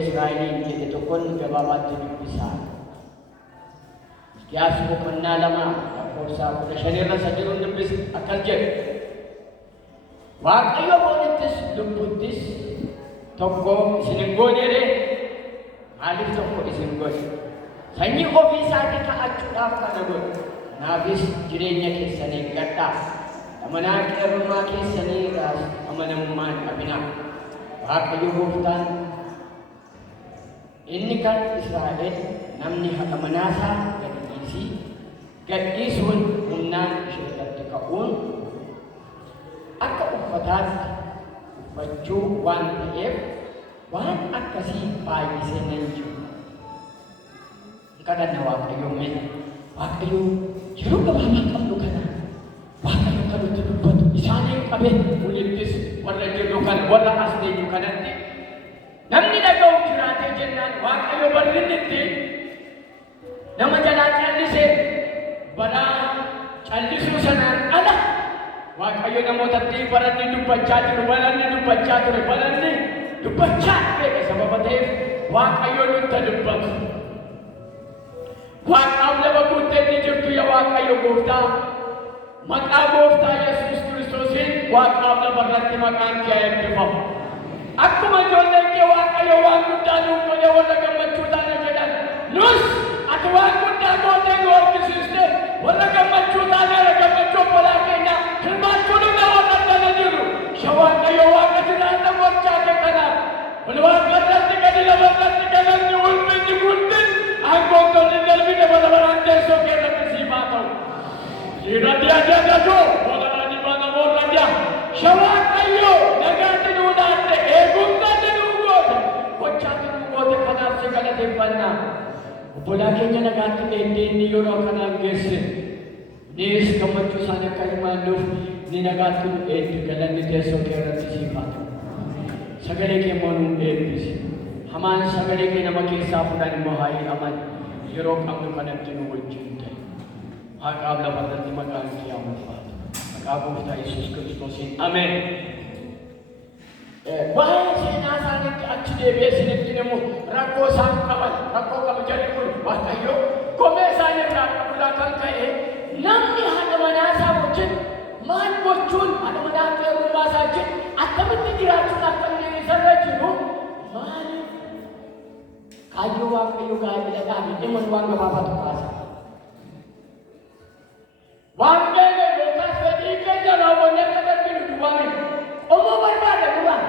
Israa'eliin jedhe tokkoon gabaabaatti dubbisaa. Qiyaas boqonnaa lama lakkoofsa 15 irra jiruun dubbise akkas jedhe. Waaqayyo foonittis lubbuttis tokko isin hin goone maaliif tokko isin godhe? Sanyii ofii isaatii ka'achuudhaaf kana godhe. Kanaafis jireenya keessan eeggadhaa. Amanaa qeerrummaa keessaniirraas amanamummaa hin dhabinaa. Waaqayyo gooftaan inni kan Israa'el namni haqa manaasaa gadhiisuun humnaan ishee irratti ka'uun akka uffataatti uffachuu waan ta'eef waan akkasii baay'isee nan jiru. Kadhanna Waaqayyo mene Waaqayyo yeroo gabaabaa qabnu kana Waaqayyo kan nutti dubbatu isaanii qabee mul'attis warra jirru kan warra as deemu kanatti namni dhaga'u jiraatee jennaan Waaqayyo bal'innitti nama jalaa callisee baraa callisuu sanaan ala Waaqayyo namootatti baranni dubbachaa jiru balanni dubbachaa ture balanni dubbachaa ture sababa ta'eef Waaqayyo nutti dubbatu. Waaqaaf lafa guutteenni jirtu yaa Waaqayyo gooftaa maqaa gooftaa Yesuus Kiristoosiin Waaqaaf lafa irratti maqaan kee eebbifamu. Akkuma ijoolleen kee Waaqayyo waan guddaa nuuf godhe warra gammachuu taane jedhan nus ati waan guddaa gootee nu argisiiste warra gammachuu taane gammachuu obbolaa keenya hirmaachuu nu namoota akkana jiru. Waaqayyo waaqa jiraata gochaa kee kanaaf wal waaqa irratti gadi lafa irratti galanni ulfinni guddin aangoon tolli darbine bara baraan teessoo kee irratti siif haa ta'u. Irratti ajajajoo walaanii mana moorradyaa Waaqayyo nagaatti nuu dhaatte eegumsaatti nuu goote gochaatti nuu goote kanaaf si galateeffannaa. Obbolaa keenya nagaatti deemtee inni yeroo kanaan geesse nis gammachuu isaanii akka himaannuuf ni nagaatti nu eebbi galanni teessoo kee irratti siif haa ta'u. Sagalee kee immoo nuu eebbisi. Hamaan sagalee kee nama keessaa fudhan immoo haa hidhaman yeroo qabnu kanatti nu wajjin ta'e. Waaqaaf lafa irratti maqaan kee haa ulfaatu. Maqaa gooftaa Yesuus Kiristoosiin ameen. Waa'ee seenaa isaaniitti achi deebi'ee isinitti himu rakkoo isaan qaban rakkoo qabu jedhu kun Waaqayyo komee isaanii irraa qabulaa kan ka'e namni haadha manaa isaa wajjin maal gochuun haadha manaa qeerrummaa isaa wajjin akkamitti jiraachuun akka inni isarra jiru maaliif kaayyoo Waaqayyo gaa'ela dhaabe dhimma waan gabaabaatu kaasa. Waan keenya yookaan fedhii keenya raawwannee akka darbinu duwwaame omoo barbaada nurraa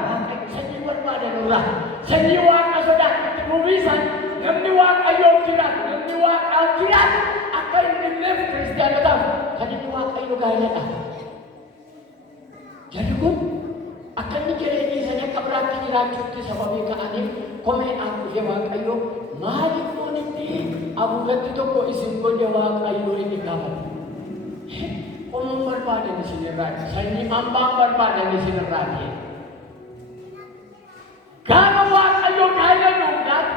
sanyii barbaada nurraa sanyii waaqa sodaatti buufisan namni waaqayyoof jiraatu namni waaqaaf jiraatu akka hin dhimneef kiristaanotaaf kan inni waaqayyo gaa'eladha. Jarri kun akka inni jireenya isaanii akka biraatti jiraachuutti sababii ka'aniif komeedhaan dhufee waaqayyo maaliif foonitti abuurratti tokko isin godhe waaqayyo inni gaafate. Omoo barbaadan isinirraati sanyii hambaan barbaadan isinirraati. Gaafa waaqayyo gaa'ela nuudhaaf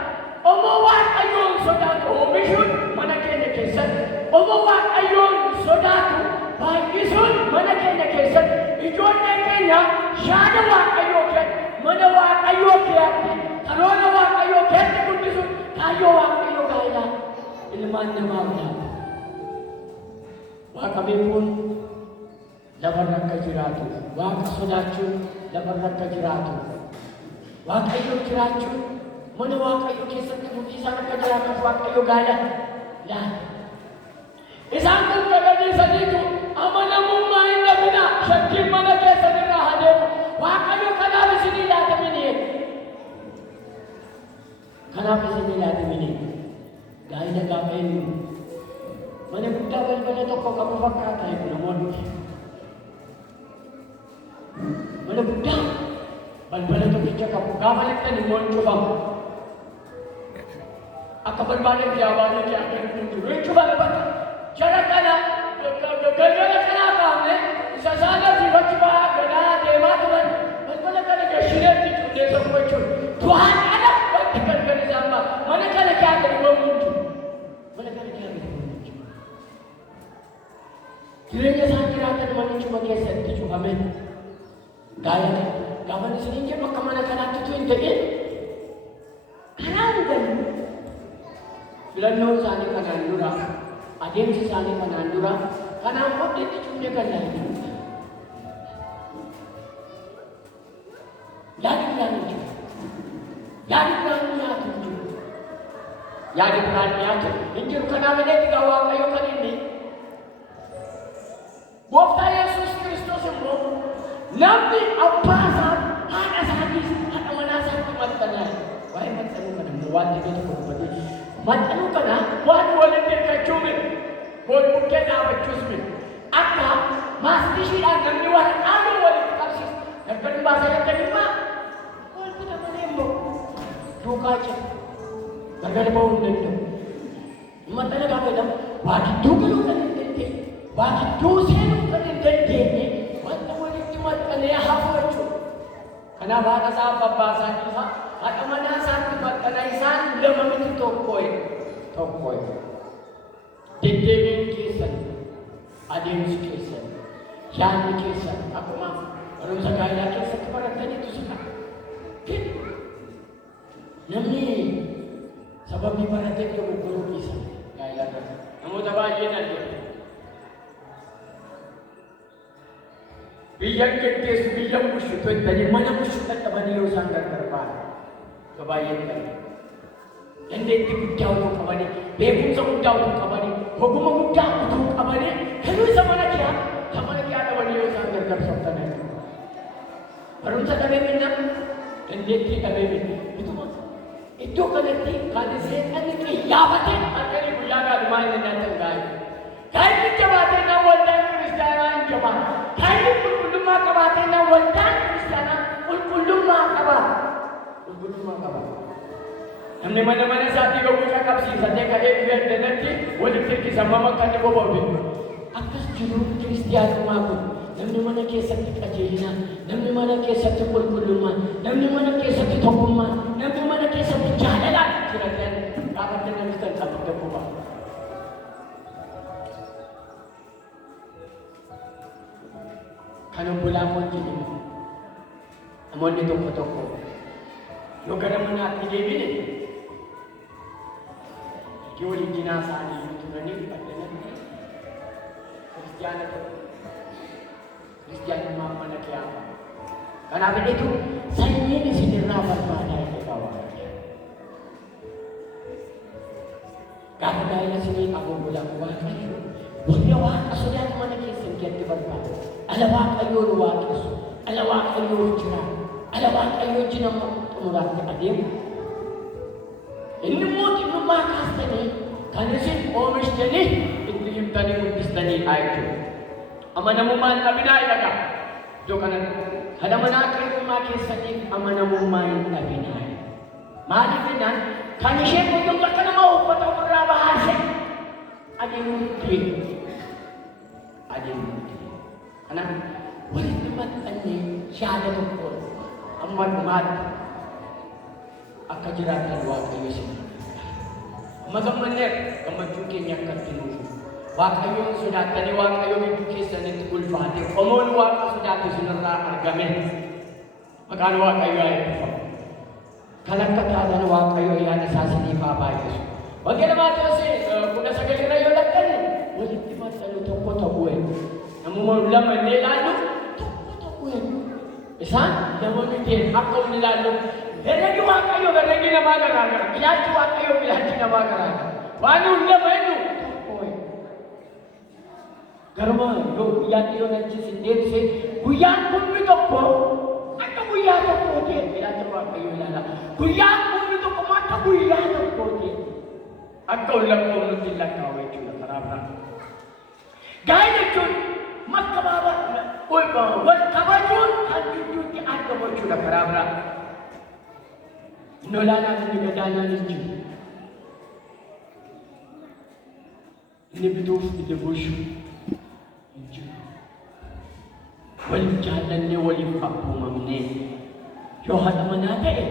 omoo waaqayyoon sodaatu oomishuun mana keenya keessatti omoo waaqayyoon sodaatu baay'isuun mana keenya keessatti ijoollee keenya yaada waaqayyoo keetti mana waaqayyoo keetti karoora waaqayyoo keetti guddisuun kaayyoo waaqayyoo gaa'elaa ilmaan namaa biraa. Waaqa beekuun lafarra akka jiraatu, waaqa sodaachuun lafarra akka jiraatu, waaqayyo jiraachuun mana waaqayyo keessatti fufsiisaan akka jiraatuuf waaqayyo gaa'ela laata. Isaan kun gadhiisaniitu amanamummaa hin dhabinaa shakkiin mana keessanirraa haa deemu. Waaqayyo kanaaf isinii laatamini kanaaf isinii laatamini gaa'ela gaafa eenyu mana guddaa balbala tokko qabu fakkaata namoonni. Mana guddaa balbala tokkicha qabu gaafa lixxan immoo cufamu. Akka barbaadan jaabaanii kee akka hin jiru hin cufamatu. Jara kana galgala kanaa kaafne isa saala fiifachi ba'aa ganaa deemaa turan balbala kana gashineetti ijoollee tokko jechuudha. Tu'aan ala wanti galgala isaan ba'a mana kana kee akka hin jiru. Mana kana kee akka hin jiru. Jireenya isaan jiraatan manichuma keessatti cufame. Gaa'ela gaafa isiniin jedhu akka mana kanaatti tu hin ta'in Filannoon isaanii kanaan dura, adeemsi isaanii kanaan dura, kanaan booddeetti cufnee kan laaludha. Yaadi biraan hin jiru. Yaadi biraan dhiyaatu hin jiru. Yaadi biraan dhiyaatu hin jiru. Kanaaf illee egaa Waaqayyo kan inni Gooftaa Yesuus Kiristoos immoo namni abbaa isaa, haadha isaatiis, haadha manaa isaatti maxxanaa. Waa'ee maxxanuu kana immoo waan tokko dubbatee maxxanuu kana waan walitti hirkachuu miti. Wal bukkee dhaabachuus miti. Akka maastishiidhaan namni waan dhaaluu walitti qabsiisu. Dargaggoon baasaa akka dhimmaa wal kutaa malee immoo duukaa jira. Gargar ba'uu hin danda'u. Maxxana gaafa jedhamu waa gidduu galuu kan hin dandeenye, waa gidduu seenuu kan hin dandeenye wanta walitti maxxanee hafu jechuudha. Kanaaf haadha isaa abbaa isaanii fa'aa haadha manaa isaatti maxxana isaan lama miti tokkoye. Deddeebiin keessan, adeemsi keessan, yaadni keessan akkuma barumsa gaa'ilaa keessatti barataniitu sika. Namni sababii baratee dogoggoruu dhiisa gaa'ilaa kana. Namoota baay'een argina. Biyyan geggeessu, biyyan bushu jettanii mana bushu qaqqabanii yoo isaan gargar ba'an baay'een argina. Dandeettii guddaa utuu qabanii, beekumsa guddaa utuu qabanii, ogummaa guddaa utuu qabanii, kanuu isa mana kee dhabanii yoo isaan gargar softanii. Barumsa dhabee minna, dandeettii dhabee minna. Iddoo kanatti kan seexanni qiyyaafate akkanii guyyaa gaadhumaa inni nyaatan gaa'e. Gaa'illi jabaatee na waldaan kiristaanaa hin jabaatu. Gaa'illi qulqullummaa qabaatee na waldaan kiristaanaa qulqullummaa qaba. Namni mana isaatii gowwichaa qabsiifatee ka'ee biyya walitti hirkisamama kan boba'u. Akkas jiruun kiristiyaanummaa kun namni mana keessatti qajeelina, namni mana keessatti qulqullummaa, namni mana keessatti tokkummaa, namni mana keessatti jaalalaan jiratan gaafattee namistan qabdee boba. Kan obbolaan wajjin namoonni tokko yoo gara manaatti deebine yoo waliinjinaa isaanii turanii baddanatti kiristiyaana ta'u. Kiristiyaanummaa mana kee hafa. Kanaaf jedhetu sanyiin isinirraa barbaadaa jedhe Waaqayyo. Gaafa gaa'ela isinii aboobolaan Waaqayyo warra Waaqa sodaatu mana keessan keessatti barbaada. Ala Waaqayyoo nu waaqessu, ala Waaqayyoo jiraatu, ala Waaqayyoo wajjin amma xumuraatti adeemu. Inni immoo xinnummaa kaastanii kan isin oomishtanii itti himtanii guddistanii jechuudha. Amanamummaan dhabinaa ilaga. Iddoo kanatti haadha manaa qeerrummaa keessatti amanamummaa hin dhabinaa. Maaliif jennaan kan isheen guyyuu akka nama uffata ofirraa bahaase adeemuutti. Kanaaf walitti maxxannee yaada tokko amma dhumaatti akka jiraatan Waaqayyo isin. Amma gammachuu keenya akka itti nuufu. Waaqayyoon sodaattanii Waaqayyoon gidduu keessanitti ulfaate qomoon Waaqa sodaate isinirraa argame. Maqaan Waaqayyoo haa eebbifamu. Kan akka taatan Waaqayyo yaada isaa isiniif haa baay'isu. Wangeela Maatewos 19 irra yoo dhaqxan walitti maxxanu tokko ta'uu namuma lama inni ilaallu tokko ta'uu isaan namoonni ta'e akka inni ilaallu herregi Waaqayyo herregi namaa garaagara. Ilaalchi Waaqayyo ilaalchi namaa garaagara. Waan hundama jennu garuma yoo guyyaan yoo nachiisin deebisee guyyaan kummi tokko akka guyyaa tokkooti ilaalcha Waaqayyo ilaala. Guyyaan kummi tokko akka guyyaa tokkooti akka ulakkoon nutti lakkaa'u jechuudha karaa biraa. Gaa'ela jechuun makka baaba wal kabajuun kan gidduutti argamu jechuudha karaa biraa. Inni olaanaan inni gadaanaan hin jiru. Inni bituuf inni bulchu. Wal jaallannee waliif abboomamnee yoo haadha manaa ta'e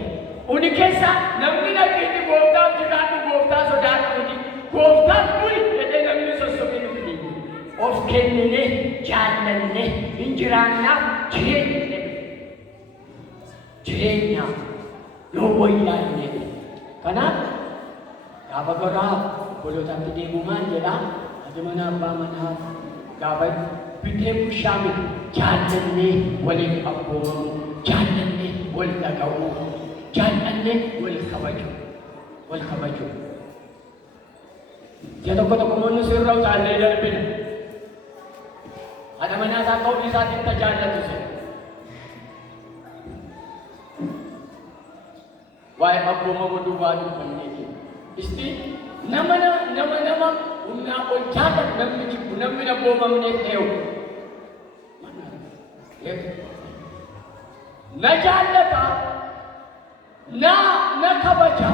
uni keessa namni dhaqiitti gooftaaf jiraatu gooftaa sodaatuuti gooftaan buli jedhee namni sossobee nuti of kenninee jaallannee hin jiraannaaf jireenya yoo wayyaanne kanaaf Gaafa garaa obbolootatti deemumaan jedha ati mana abbaa manaa gaafa bitee bushaa miti jaallannee waliin abboomamu jaallannee wal dhaga'u jaallannee wal kabaju ya tokko moonu sirra utaallee darbina haadha manaa isaa ta'uu isaatiin tajaajilatu se waa'ee abboomama duwwaa dubbanneeti isti nama humnaa ol jaallatu namni jibbu namni abboomamneef ta'u na jaallata na kabaja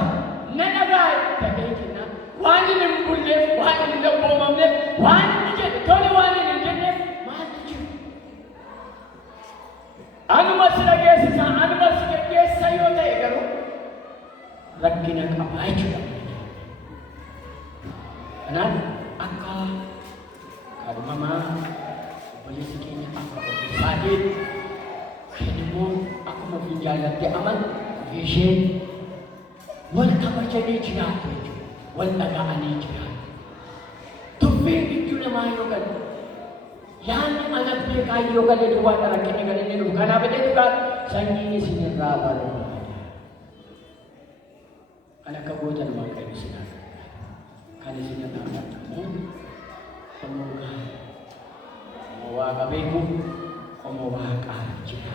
na dhagaa ta'eetina waan hin bulleef waan hin abboomamneef waan hin jedhe tole waan hin jenneef maaltu jiru anuma si dhageessisa anuma si geggeessa yoo ta'e garuu rakkina qabaa jechuudha. Kanaaf akka kaadhimamaa obboleessi keenya akka obbisaatiin kan immoo akkuma ofii jaallattee aman isheen wal kabajanii jiraatu jechuudha. Wal dhaga'anii jiraatu. Tuffiin gidduu namaa yoo galu yaanni anas beekaa yoo galee duwwaa rakkinni kan inni dhufu kanaaf jedhee dhugaa sanyiin isinirraa barbaada. Kan akka gootan waaqayyo isin kan isinirraa barbaadamu qomoo waaqa beeku qomoo waaqaa jira.